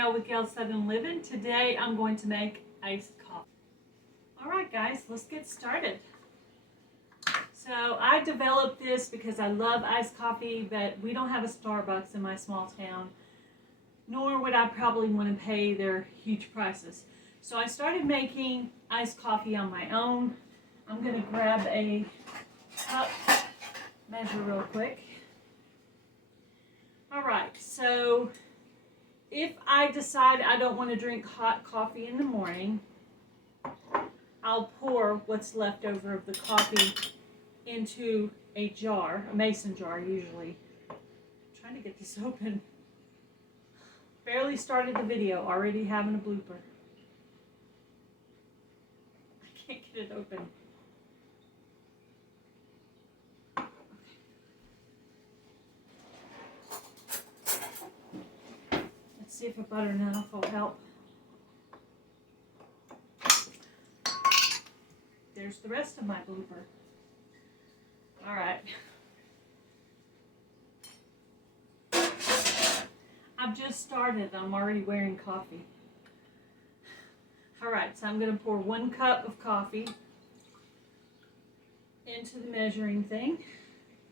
Gail with Gail's Southern Living. Today I'm going to make iced coffee. Alright guys, let's get started. So I developed this because I love iced coffee, but we don't have a Starbucks in my small town, nor would I probably want to pay their huge prices. So I started making iced coffee on my own. I'm going to grab a cup measure real quick. Alright, so if I decide I don't want to drink hot coffee in the morning, I'll pour what's left over of the coffee into a jar, a mason jar usually. I'm trying to get this open. Barely started the video, already having a blooper. I can't get it open. Let's see if a butter knife will help. There's the rest of my blooper. All right. I've just started. I'm already wearing coffee. All right, so I'm going to pour 1 cup of coffee into the measuring thing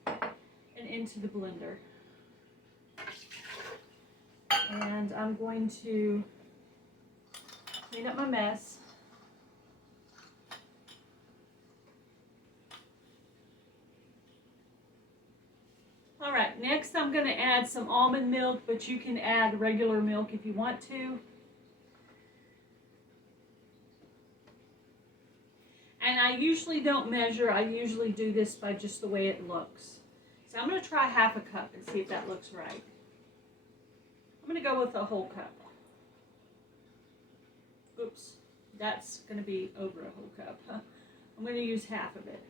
and into the blender. And I'm going to clean up my mess. Alright, next I'm going to add some almond milk, but you can add regular milk if you want to. And I usually don't measure, I usually do this by just the way it looks. So I'm going to try half a cup and see if that looks right. I'm going to go with a whole cup. Oops, that's going to be over a whole cup. I'm going to use half of it.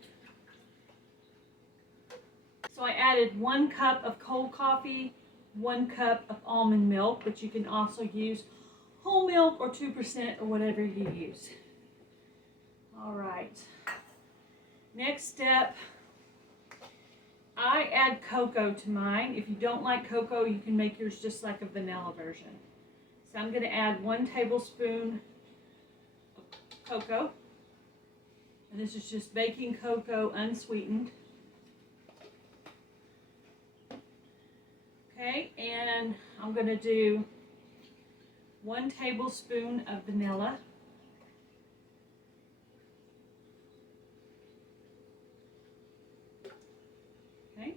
So I added 1 cup of cold coffee, 1 cup of almond milk, but you can also use whole milk or 2% or whatever you use. All right. Next step, I add cocoa to mine. If you don't like cocoa, you can make yours just like a vanilla version. So I'm going to add 1 tablespoon of cocoa. And this is just baking cocoa unsweetened. Okay, and I'm going to do 1 tablespoon of vanilla. Okay.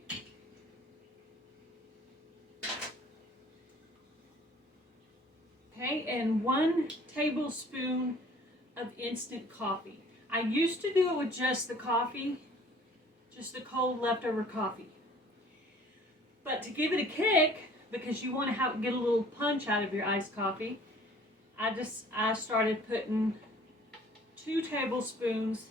Okay, and 1 tablespoon of instant coffee. I used to do it with just the coffee, just the cold leftover coffee. But to give it a kick, because you want to get a little punch out of your iced coffee, I started putting 2 tablespoons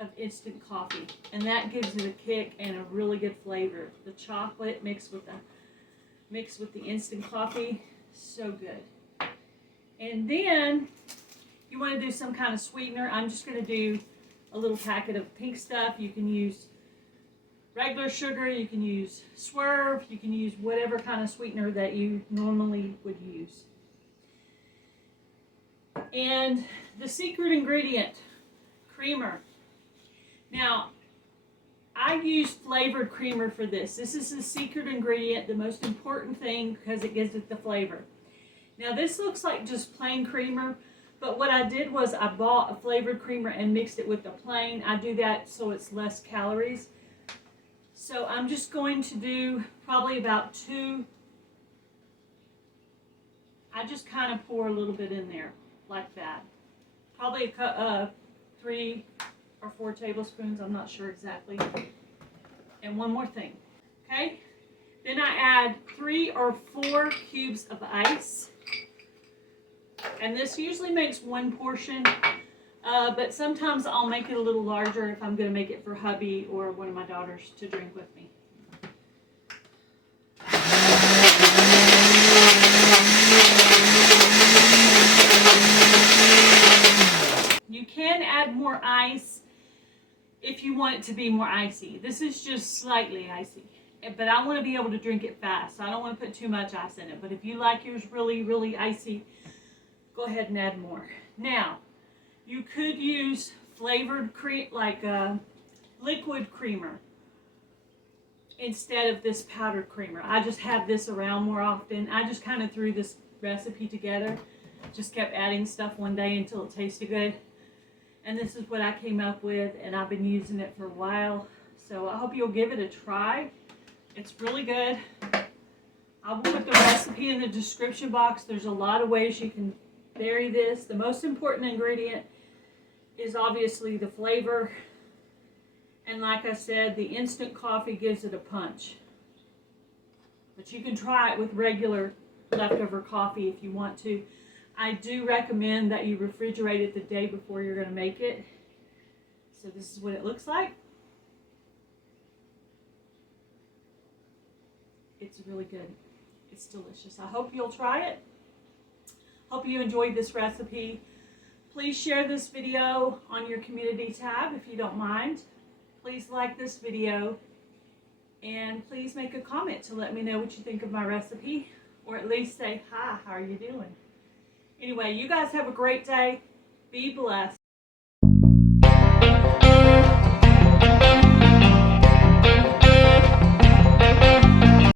of instant coffee, and that gives it a kick and a really good flavor. The chocolate mixed with the instant coffee, so good. And then you want to do some kind of sweetener. I'm just going to do a little packet of pink stuff. You can use regular sugar, you can use Swerve, you can use whatever kind of sweetener that you normally would use. And the secret ingredient, creamer. Now, I use flavored creamer for this. This is the secret ingredient, the most important thing, because it gives it the flavor. Now, this looks like just plain creamer, but what I did was I bought a flavored creamer and mixed it with the plain. I do that so it's less calories. So I'm just going to do probably about 2. I just kind of pour a little bit in there, like that. Probably 3 or 4 tablespoons, I'm not sure exactly. And one more thing, okay? Then I add 3 or 4 cubes of ice. And this usually makes 1 portion. But sometimes I'll make it a little larger if I'm going to make it for hubby or one of my daughters to drink with me. You can add more ice if you want it to be more icy. This is just slightly icy. but I want to be able to drink it fast. So I don't want to put too much ice in it. But if you like yours really, really icy, go ahead and add more. Now, you could use flavored cream, like liquid creamer, instead of this powdered creamer. I just have this around more often. I just kind of threw this recipe together. Just kept adding stuff one day until it tasted good. And this is what I came up with, and I've been using it for a while. So I hope you'll give it a try. It's really good. I will put the recipe in the description box. There's a lot of ways you can vary this. The most important ingredient is obviously the flavor. And like I said, the instant coffee gives it a punch. But you can try it with regular leftover coffee if you want to. I do recommend that you refrigerate it the day before you're going to make it. So this is what it looks like. It's really good. It's delicious. I hope you'll try it. Hope you enjoyed this recipe. Please share this video on your community tab if you don't mind. Please like this video, and please make a comment to let me know what you think of my recipe, or at least say, hi, how are you doing? Anyway, you guys have a great day. Be blessed.